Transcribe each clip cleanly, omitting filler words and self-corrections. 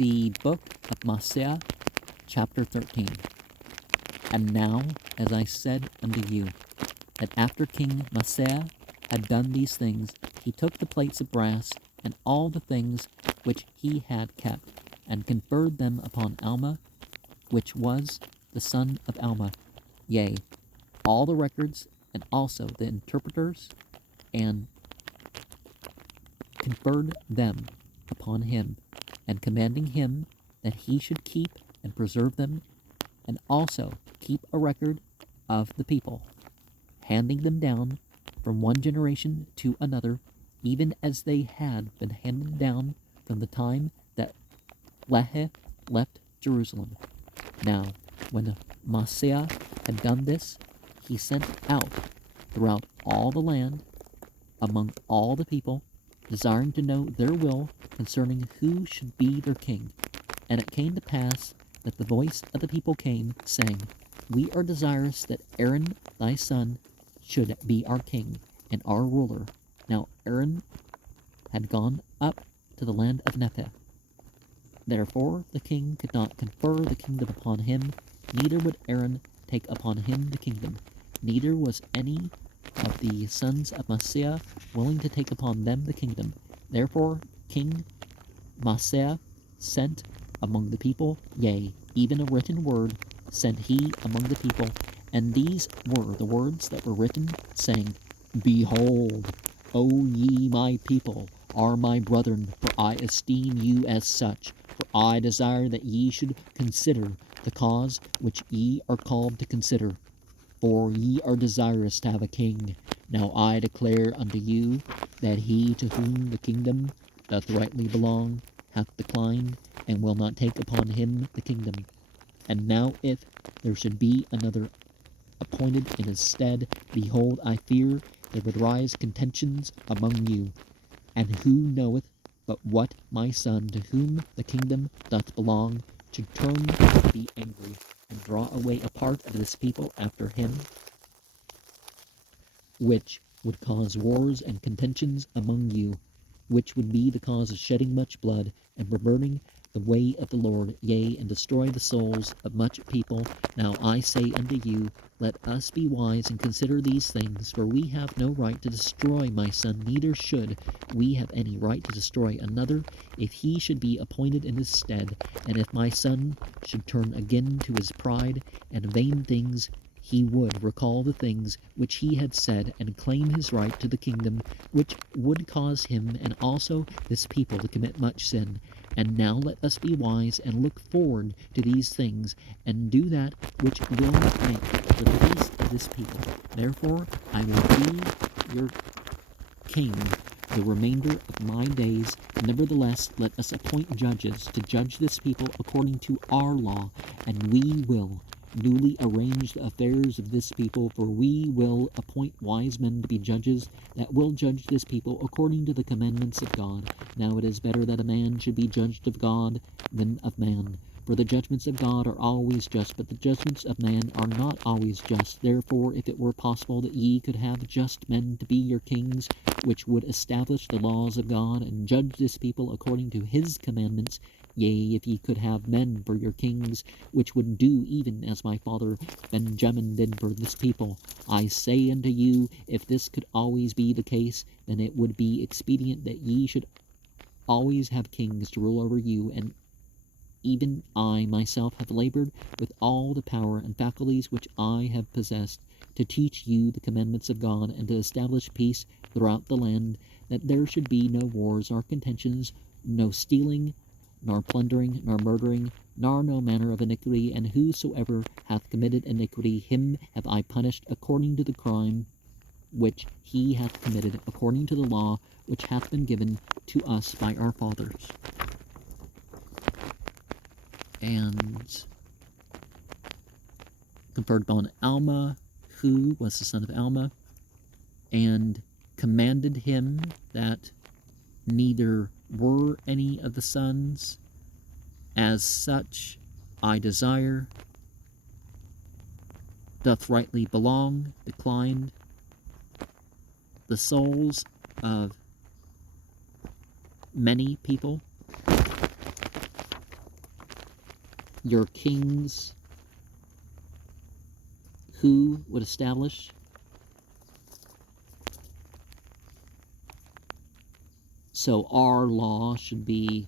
The book of Mosiah, chapter 13. And now, as I said unto you, that after King Mosiah had done these things, he took the plates of brass and all the things which he had kept, and conferred them upon Alma, which was the son of Alma, yea, all the records, and also the interpreters, and conferred them upon him, and commanding him that he should keep and preserve them, and also keep a record of the people, handing them down from one generation to another, even as they had been handed down from the time that Lehi left Jerusalem. Now, when Mosiah had done this, he sent out throughout all the land, among all the people, desiring to know their will concerning who should be their king. And it came to pass that the voice of the people came, saying, We are desirous that Aaron thy son should be our king and our ruler. Now Aaron had gone up to the land of Nepheh. Therefore the king could not confer the kingdom upon him, neither would Aaron take upon him the kingdom. Neither was any of the sons of Mosiah willing to take upon them the kingdom. Therefore King Mosiah sent among the people, yea, even a written word sent he among the people, and these were the words that were written, saying, Behold, O ye my people are my brethren, for I esteem you as such, for I desire that ye should consider the cause which ye are called to consider. For ye are desirous to have a king. Now I declare unto you that he to whom the kingdom doth rightly belong hath declined, and will not take upon him the kingdom. And now if there should be another appointed in his stead, behold, I fear there would rise contentions among you. And who knoweth but what my son, to whom the kingdom doth belong, should turn to be angry, and draw away a part of this people after him, which would cause wars and contentions among you, which would be the cause of shedding much blood, and perverting the way of the Lord, yea, and destroy the souls of much people. Now I say unto you, let us be wise and consider these things, for we have no right to destroy my son, neither should we have any right to destroy another, if he should be appointed in his stead. And if my son should turn again to his pride and vain things, he would recall the things which he had said, and claim his right to the kingdom, which would cause him and also this people to commit much sin. And now let us be wise and look forward to these things, and do that which will make for the peace of this people. Therefore I will be your king the remainder of my days. Nevertheless, let us appoint judges to judge this people according to our law, and we will newly arrange the affairs of this people, for we will appoint wise men to be judges that will judge this people according to the commandments of God. Now it is better that a man should be judged of God than of man. For the judgments of God are always just, but the judgments of man are not always just. Therefore, if it were possible that ye could have just men to be your kings, which would establish the laws of God, and judge this people according to his commandments, yea, if ye could have men for your kings, which would do even as my father Benjamin did for this people, I say unto you, if this could always be the case, then it would be expedient that ye should always have kings to rule over you, and even I myself have labored with all the power and faculties which I have possessed, to teach you the commandments of God, and to establish peace throughout the land, that there should be no wars nor contentions, no stealing, nor plundering, nor murdering, nor no manner of iniquity. And whosoever hath committed iniquity, him have I punished according to the crime which he hath committed, according to the law which hath been given to us by our fathers. And conferred upon Alma, who was the son of Alma, and commanded him that neither were any of the sons as such I desire doth rightly belong, declined the souls of many people, your kings who would establish. So our law should be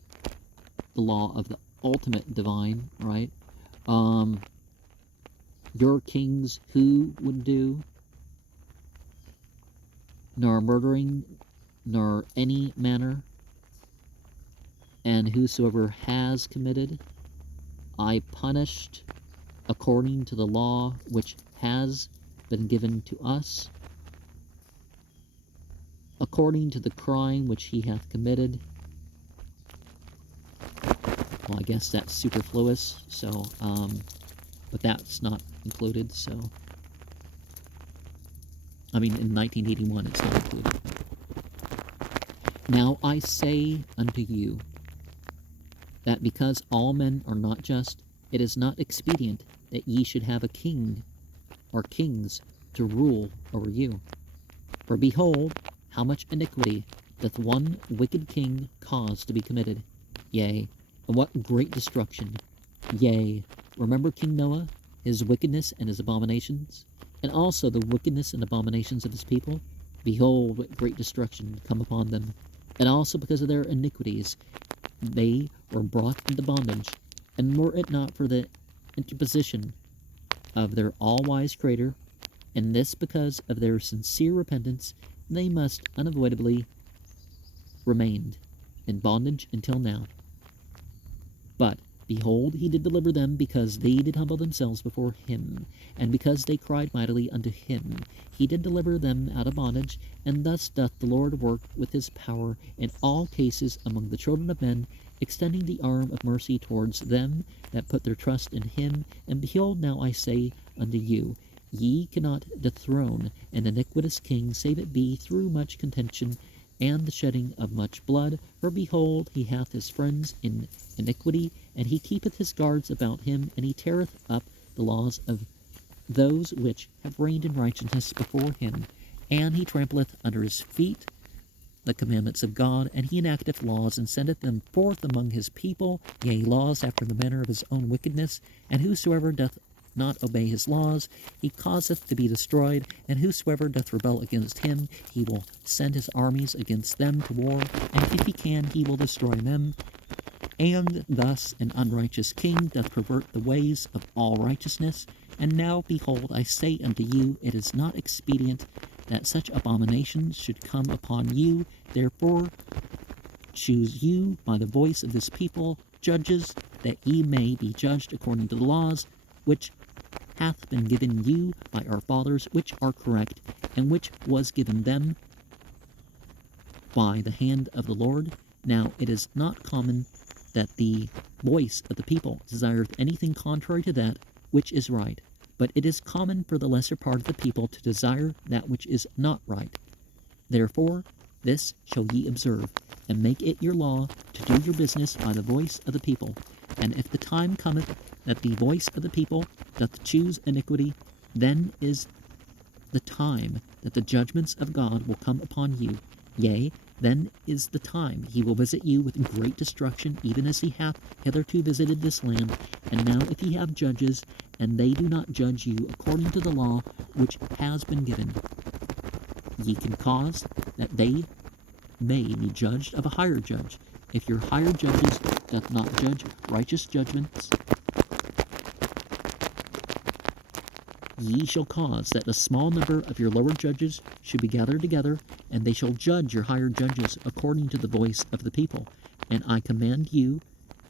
the law of the ultimate divine, right? Your kings who would do, nor murdering, nor any manner, and whosoever has committed, I punished according to the law which has been given to us, according to the crime which he hath committed. Well, I guess that's superfluous, so, but that's not included, so. I mean, in 1981, it's not included. Now I say unto you, that because all men are not just, it is not expedient that ye should have a king or kings to rule over you. For behold, how much iniquity doth one wicked king cause to be committed, yea, and what great destruction. Yea, remember King Noah, his wickedness and his abominations, and also the wickedness and abominations of his people. Behold, what great destruction come upon them. And also because of their iniquities they were brought into bondage, and were it not for the interposition of their all-wise Creator, and this because of their sincere repentance, they must unavoidably remain in bondage until now. But behold, he did deliver them, because they did humble themselves before him, and because they cried mightily unto him. He did deliver them out of bondage, and thus doth the Lord work with his power in all cases among the children of men, extending the arm of mercy towards them that put their trust in him. And behold, now I say unto you, ye cannot dethrone an iniquitous king, save it be through much contention and the shedding of much blood. For behold, he hath his friends in iniquity, and he keepeth his guards about him, and he teareth up the laws of those which have reigned in righteousness before him, and he trampleth under his feet the commandments of God, and he enacteth laws, and sendeth them forth among his people, yea, laws after the manner of his own wickedness. And whosoever doth not obey his laws, he causeth to be destroyed, and whosoever doth rebel against him, he will send his armies against them to war, and if he can, he will destroy them. And thus an unrighteous king doth pervert the ways of all righteousness. And now, behold, I say unto you, it is not expedient that such abominations should come upon you. Therefore choose you by the voice of this people judges, that ye may be judged according to the laws which hath been given you by our fathers, which are correct, and which was given them by the hand of the Lord. Now it is not common that the voice of the people desireth anything contrary to that which is right, but it is common for the lesser part of the people to desire that which is not right. Therefore this shall ye observe, and make it your law to do your business by the voice of the people. And if the time cometh that the voice of the people doth choose iniquity, then is the time that the judgments of God will come upon you. Yea, then is the time he will visit you with great destruction, even as he hath hitherto visited this land. And now if ye have judges, and they do not judge you according to the law which has been given, ye can cause that they may be judged of a higher judge. If your higher judges doth not judge righteous judgments, ye shall cause that a small number of your lower judges should be gathered together, and they shall judge your higher judges according to the voice of the people. And I command you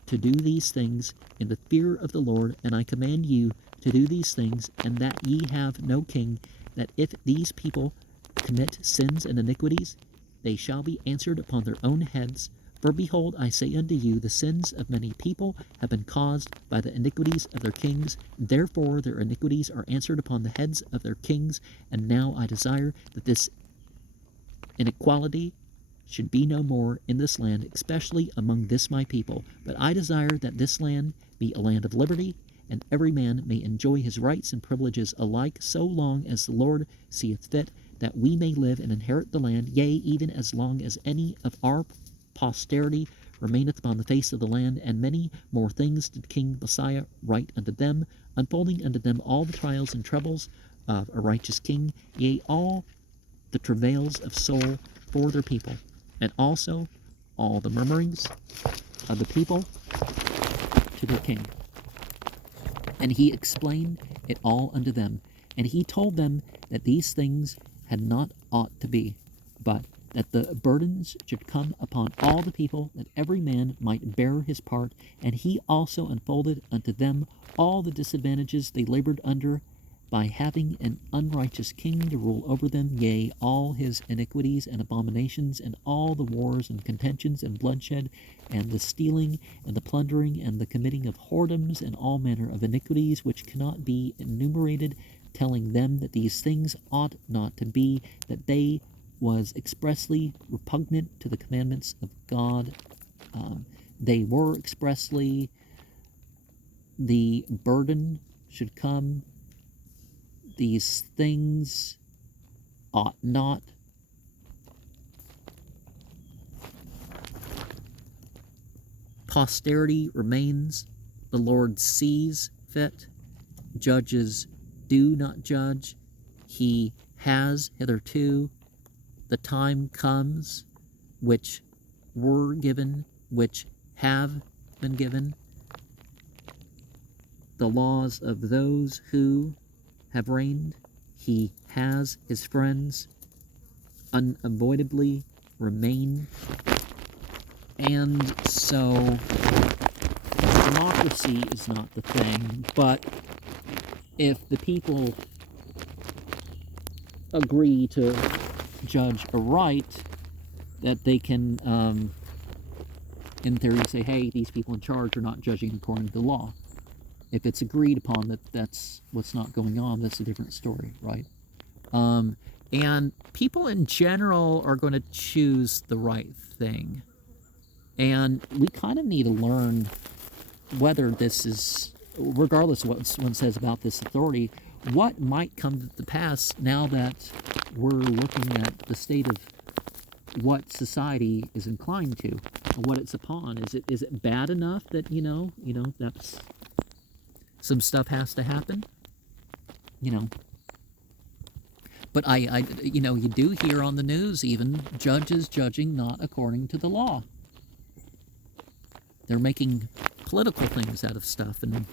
to do these things in the fear of the Lord, and I command you to do these things, and that ye have no king, that if these people commit sins and iniquities, they shall be answered upon their own heads. For behold, I say unto you, the sins of many people have been caused by the iniquities of their kings. Therefore their iniquities are answered upon the heads of their kings. And now I desire that this inequality should be no more in this land, especially among this my people. But I desire that this land be a land of liberty, and every man may enjoy his rights and privileges alike, so long as the Lord seeth fit, that we may live and inherit the land, yea, even as long as any of our posterity remaineth upon the face of the land, and many more things did King Mosiah write unto them, unfolding unto them all the trials and troubles of a righteous king, yea, all the travails of soul for their people, and also all the murmurings of the people to their king. And he explained it all unto them, and he told them that these things had not ought to be, but that the burdens should come upon all the people, that every man might bear his part. And he also unfolded unto them all the disadvantages they labored under by having an unrighteous king to rule over them, yea, all his iniquities and abominations, and all the wars and contentions and bloodshed, and the stealing and the plundering, and the committing of whoredoms, and all manner of iniquities which cannot be enumerated, telling them that these things ought not to be, that they was expressly repugnant to the commandments of God. They were expressly, the burden should come, these things ought not. Posterity remains, the Lord sees fit, judges do not judge, he has hitherto, the time comes, which were given, which have been given, the laws of those who have reigned, he has his friends unavoidably remain. And so democracy is not the thing, but if the people agree to judge aright, that they can, in theory, say, hey, these people in charge are not judging according to the law. If it's agreed upon that that's what's not going on, that's a different story, right? And people in general are going to choose the right thing. And we kind of need to learn whether this is, regardless of what one says about this authority, what might come to pass now that we're looking at the state of what society is inclined to, and what it's upon. Is it bad enough that, you know, that's some stuff has to happen, But I you do hear on the news even judges judging not according to the law. They're making political things out of stuff, and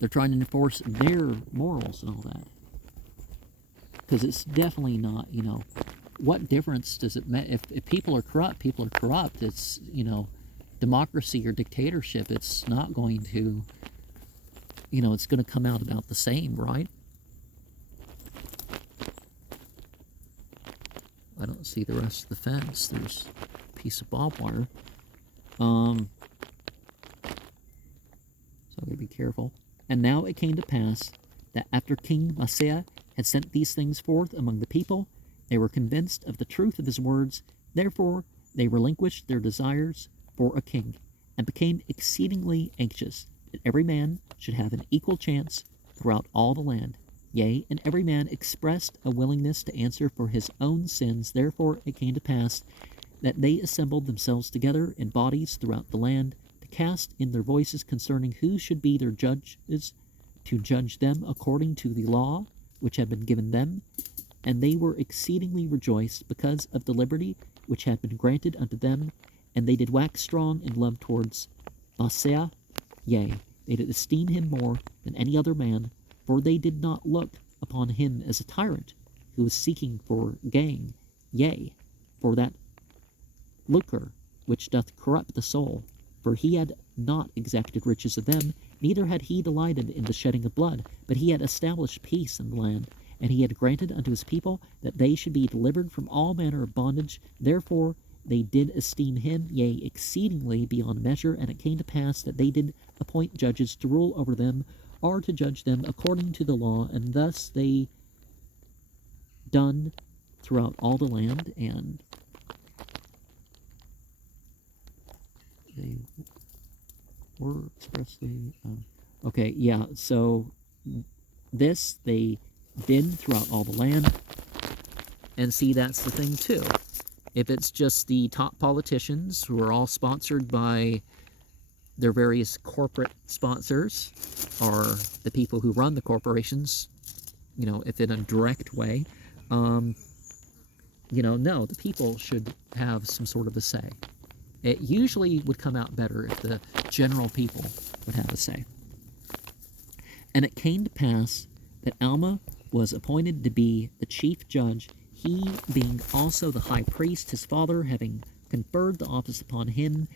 they're trying to enforce their morals and all that. Because it's definitely not, what difference does it make? If people are corrupt, people are corrupt. It's, democracy or dictatorship, it's not going to, it's going to come out about the same, right? I don't see the rest of the fence. There's a piece of barbed wire. So I gotta be careful. And now it came to pass that after King Mosiah had sent these things forth among the people, they were convinced of the truth of his words. Therefore they relinquished their desires for a king, and became exceedingly anxious that every man should have an equal chance throughout all the land. Yea, and every man expressed a willingness to answer for his own sins. Therefore it came to pass that they assembled themselves together in bodies throughout the land, to cast in their voices concerning who should be their judges, to judge them according to the law which had been given them. And they were exceedingly rejoiced because of the liberty which had been granted unto them, and they did wax strong in love towards Mosiah. Yea, they did esteem him more than any other man, for they did not look upon him as a tyrant who was seeking for gain, yea, for that lucre which doth corrupt the soul. For he had not exacted riches of them, neither had he delighted in the shedding of blood, but he had established peace in the land, and he had granted unto his people that they should be delivered from all manner of bondage. Therefore they did esteem him, yea, exceedingly beyond measure. And it came to pass that they did appoint judges to rule over them, or to judge them according to the law, and thus they done throughout all the land. And they were expressly okay, yeah, so this they did throughout all the land. And see, that's the thing too, If it's just the top politicians who are all sponsored by their various corporate sponsors, or the people who run the corporations, if in a direct way, no, the people should have some sort of a say. It usually would come out better if the general people would have a say. And it came to pass that Alma was appointed to be the chief judge, he being also the high priest, his father having conferred the office upon him,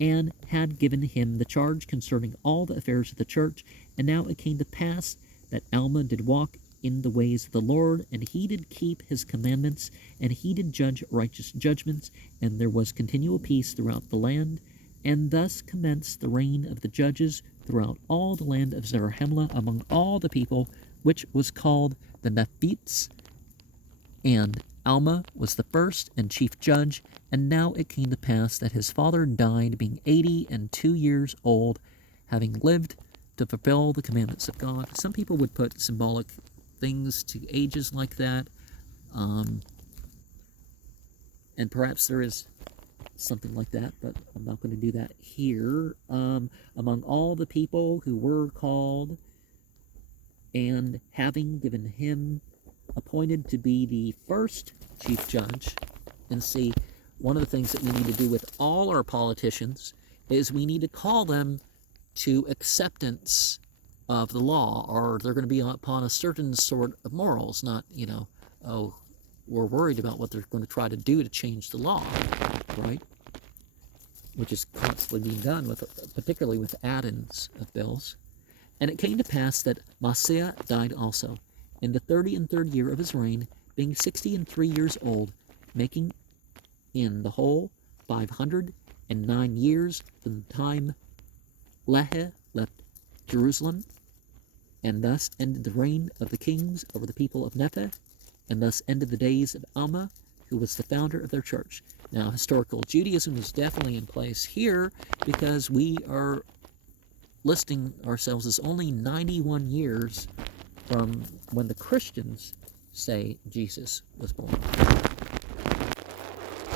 and had given him the charge concerning all the affairs of the church. And now it came to pass that Alma did walk in the ways of the Lord, and he did keep his commandments, and he did judge righteous judgments, and there was continual peace throughout the land. And thus commenced the reign of the judges throughout all the land of Zarahemla among all the people, which was called the Nephites. And Alma was the first and chief judge. And now it came to pass that his father died, being 82 years old, having lived to fulfill the commandments of God. Some people would put symbolic things to ages like that, and perhaps there is something like that, but I'm not going to do that here. Among all the people who were called, and having given him appointed to be the first chief judge. And see, one of the things that we need to do with all our politicians is we need to call them to acceptance of the law, or they're going to be upon a certain sort of morals, not, we're worried about what they're going to try to do to change the law, right? Which is constantly being done, particularly with add-ins of bills. And it came to pass that Mosiah died also, in the 33rd year of his reign, being 63 years old, making in the whole 509 years from the time Lehi left Jerusalem. And thus ended the reign of the kings over the people of Nepheh, and thus ended the days of Alma, who was the founder of their church. Now, historical Judaism is definitely in place here, because we are listing ourselves as only 91 years from when the Christians say Jesus was born.